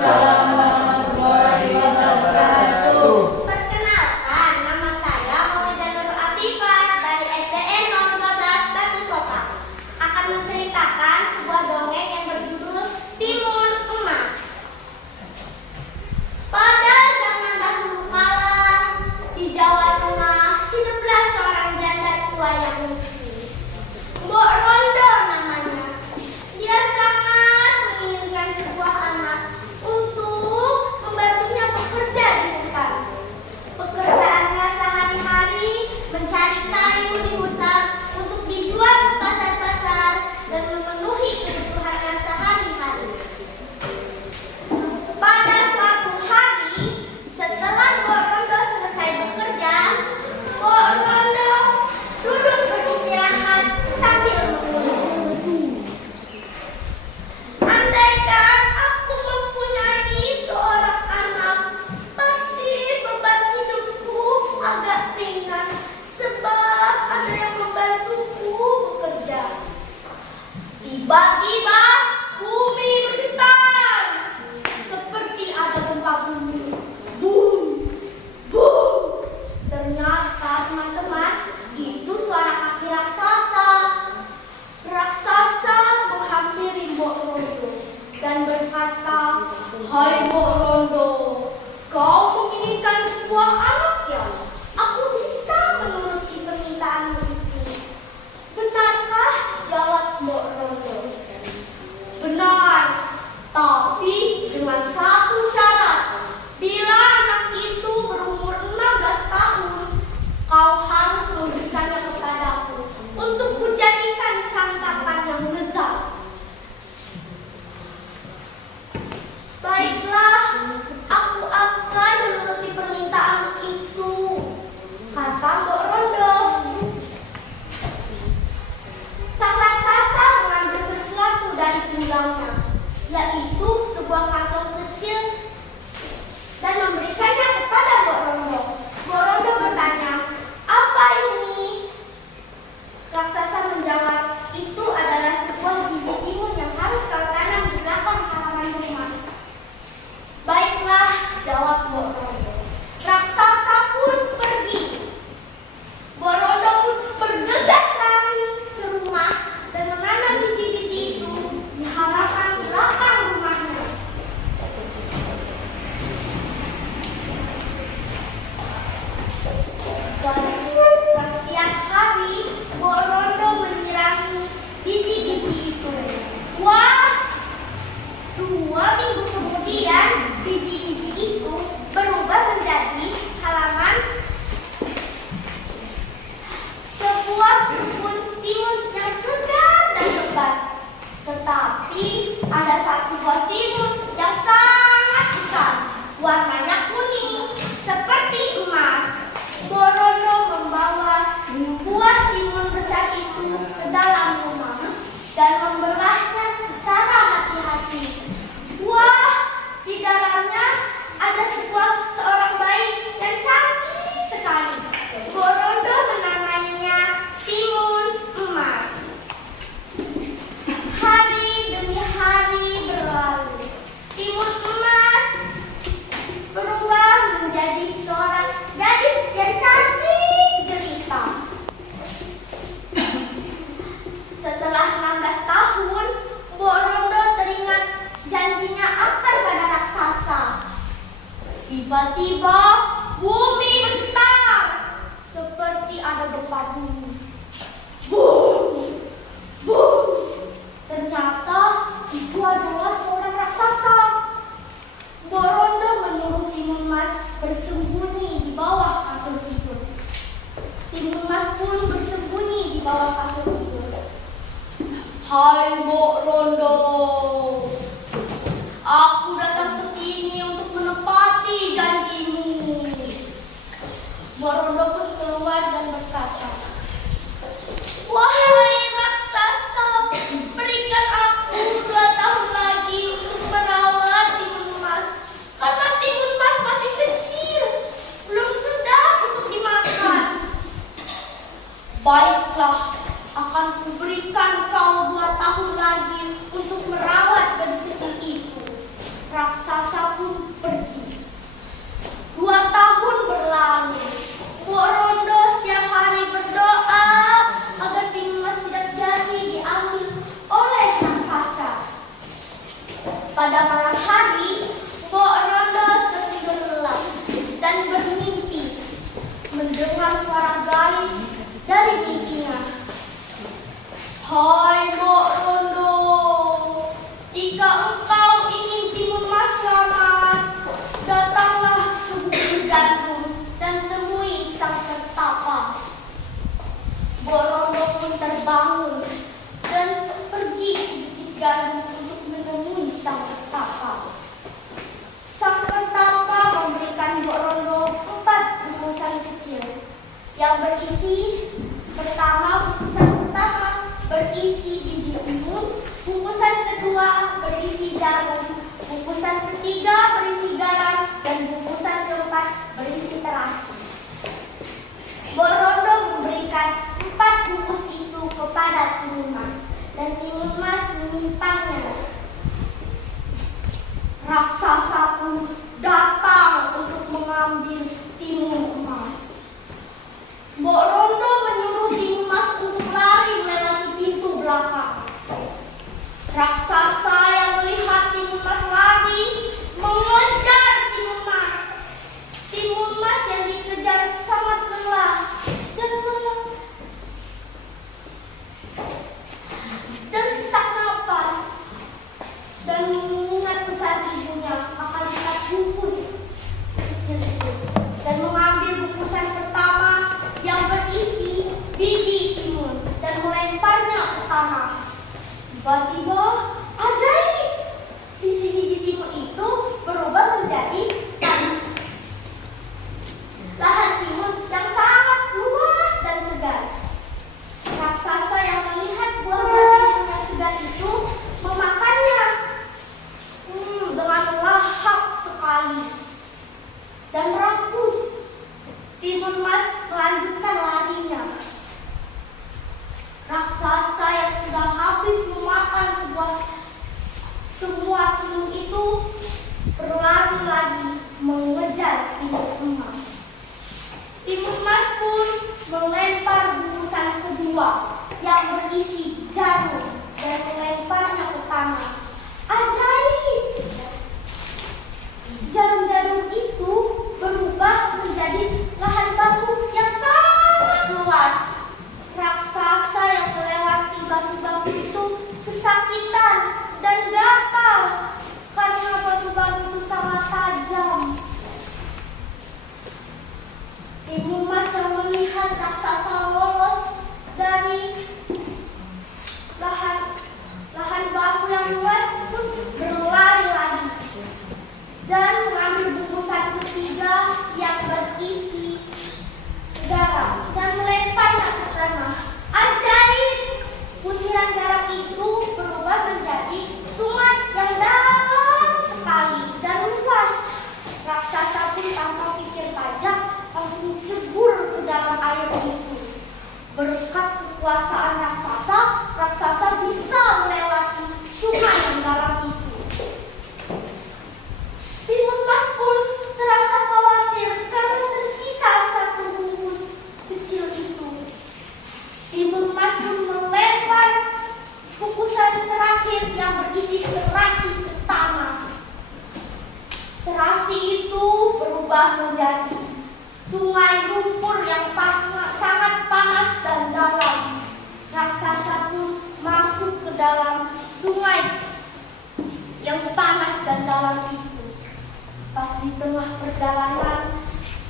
Waalaikumsalam warahmatullahi wabarakatuh. Perkenalkan, nama saya Maulidah Nurul Afifah dari SDN nomor 12 Batu Soka. Akan menceritakan sebuah dongeng yang berjudul Timun Emas. Pada zaman dahulu kala, di Jawa Tengah hiduplah seorang janda tua yang miskin. Mbok Rondo namanya. Dia sangat menginginkan sebuah anak untuk membantunya bekerja di hutan. Pekerjaannya sehari-hari mencari kayu di hutan untuk dijual ke pasar-pasar dan memenuhi kebutuhannya sehari-hari. Pada suatu hari, setelah Mbok Rondo selesai bekerja, Mbok Rondo duduk beristirahat sambil mengunjung. Andaikan aku mempunyai seorang anak, pasti beban hidupku agak ringan sebab ada yang membantuku bekerja. Tiba-tiba bumi bergetar seperti ada gempa bumi. Boom, boom. Ternyata teman-teman, itu suara kaki raksasa. Raksasa menghampiri Mbok Rondo dan berkata, "Hai Mbok Rondo, kau menginginkan sebuah anak ya? Aku bisa menuruti permintaanmu itu. Benarkah?" Jawab Mbok Rondo. "Benar, tapi dengan satu syarat. Bila anak itu berumur 16 tahun, kau harus memberikannya kepadaku untuk kujadikan santapan yang lezat." "Baiklah, aku akan menuruti permintaan itu," kata Mbok Rondo. Sang raksasa mengambil sesuatu dari pinggangnya, yaitu sebuah kantong kecil, dan memberikannya kepada Mbok Rondo. Mbok Rondo bertanya, "Apa ini?" Raksasa menjawab, "Itu adalah sebuah biji timun yang harus kau tanam di belakang halaman rumah." "Baiklah," jawab Mbok Rondo. Raksasa pun pergi. Mbok Rondo pun bergegas lari ke rumah dan menanam biji-biji itu di halaman belakang rumahnya. Dan setiap hari Mbok Rondo menyirami biji-biji itu. Wah, 2 minggu kemudian biji-biji itu berubah menjadi halaman sebuah kebun timun yang segar dan lebat. Tetapi ada satu buah timun yang sangat besar, warnanya kuning seperti emas. Mbok Rondo membawa buah timun besar itu ke dalam rumah dan membelahnya secara hati-hati. Wah, di dalamnya ada seorang bayi yang cantik sekali. Mbok Rondo menamainya Timun Emas. Hari demi hari berlalu. Timun Emas berubah menjadi seorang gadis yang cantik jelita. Setelah 16 tahun, Mbok Rondo teringat janjinya akan pada raksasa. Tiba-tiba bumi bergetar seperti ada gempa bumi. Boom, boom. Ternyata itu adalah seorang raksasa. Mbok Rondo menyuruh Timun Emas bersembunyi di bawah kasur tidur. Timun Emas pun bersembunyi di bawah kasur tidur. "Hai Mbok Rondo, aku datang ke sini untuk menepati janjimu." Mbok Rondo pun keluar dan berkata, "Wahai raksasa, berikan aku 2 tahun lagi untuk merawat Timun Emas, karena Timun Emas masih kecil, belum sedap untuk dimakan." "Baiklah, akan kuberikan kau 2 tahun lagi untuk Bungkusan kedua berisi jarum, bungkusan ketiga berisi garam, dan bungkusan keempat berisi terasi. Borondo memberikan 4 bungkus itu kepada Timun Mas, dan Timun Mas menyimpannya. Raksasa pun datang untuk mengambil Timun Mas. Borondo menyuruh Timun Mas untuk lari melewati pintu belakang. Raksasa yang melihat Timun Mas lari mengejar Timun Mas. Timun Mas yang dikejar sangat lelah dan sesak napas, dan mengingat pesan ibunya akan lihat bungkus kecil itu, dan mengambil bungkusan pertama yang berisi biji timun dan melemparnya ke tanah. Tiba-tiba ajaib, biji-biji timun itu berubah menjadi lahan timun yang sangat luas dan segar. Raksasa yang melihat buah-buah timun yang segar itu memakannya dengan lahap sekali dan rampus. Timun Mas melanjutkan larinya. Raksasa yang sudah habis memakan semua timun itu berlari lagi mengejar Timun Mas. Timun Mas pun melempar bungkusan kedua yang berisi jarum dan melemparnya ke tanah. Ajaib! Jarum-jarum itu berubah menjadi lahan batu yang sangat luas. Raksasa yang melewati batu-batu itu kesakitan dan gatal karena batu-batu itu sangat tajam. Timun Mas yang melihat raksasa lolos dari lahan batu yang luas itu berlari lagi dan mengambil bungkusan ketiga yang berisi garam dan melemparnya ke tanah. Ajaib! Butiran garam itu berubah menjadi sungai yang dalam sekali dan luas. Raksasa pun tanpa pikir tajam langsung cebur ke dalam air itu. Berkat kekuasaan raksasa, raksasa bisa melewati sungai yang dalam itu. Timun Mas pun terasa khawatir karena tersisa 1 bungkus kecil itu. Timun Mas pun melempar bungkusan terakhir yang berisi terasi ke tanah. Terasi itu berubah menjadi sungai lumpur yang sangat panas dan dalam. Raksasa pun masuk ke dalam sungai yang panas dan dalam itu. Pas di tengah perjalanan,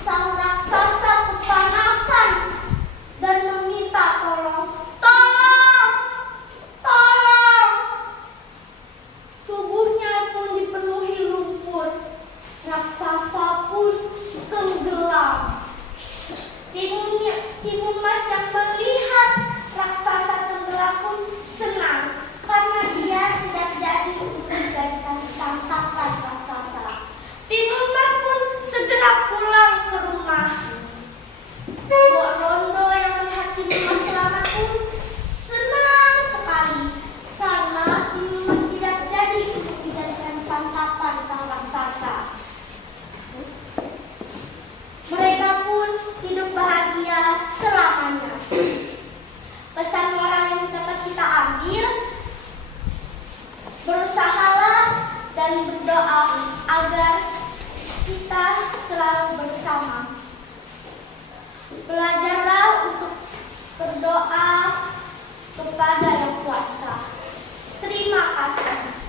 sang raksasa kepanasan dan meminta tolong. Tolong! Tolong! Tubuhnya pun dipenuhi lumpur. Raksasa pun tenggelam. Timun Mas yang melihat raksasa tenggelam pun senang karena dia tidak jadi dijadikan santapan raksasa. Timun Mas pun segera pulang ke rumah. Borondo yang melihat Timun Mas selamat pun senang sekali karena Timun Mas tidak jadi dijadikan santapan sang raksasa. Mereka pun hidup bahagia selamanya. Pesan moral yang dapat kita ambil, berusahalah dan berdoa agar kita selalu bersama. Belajarlah untuk berdoa kepada Yang Kuasa. Terima kasih.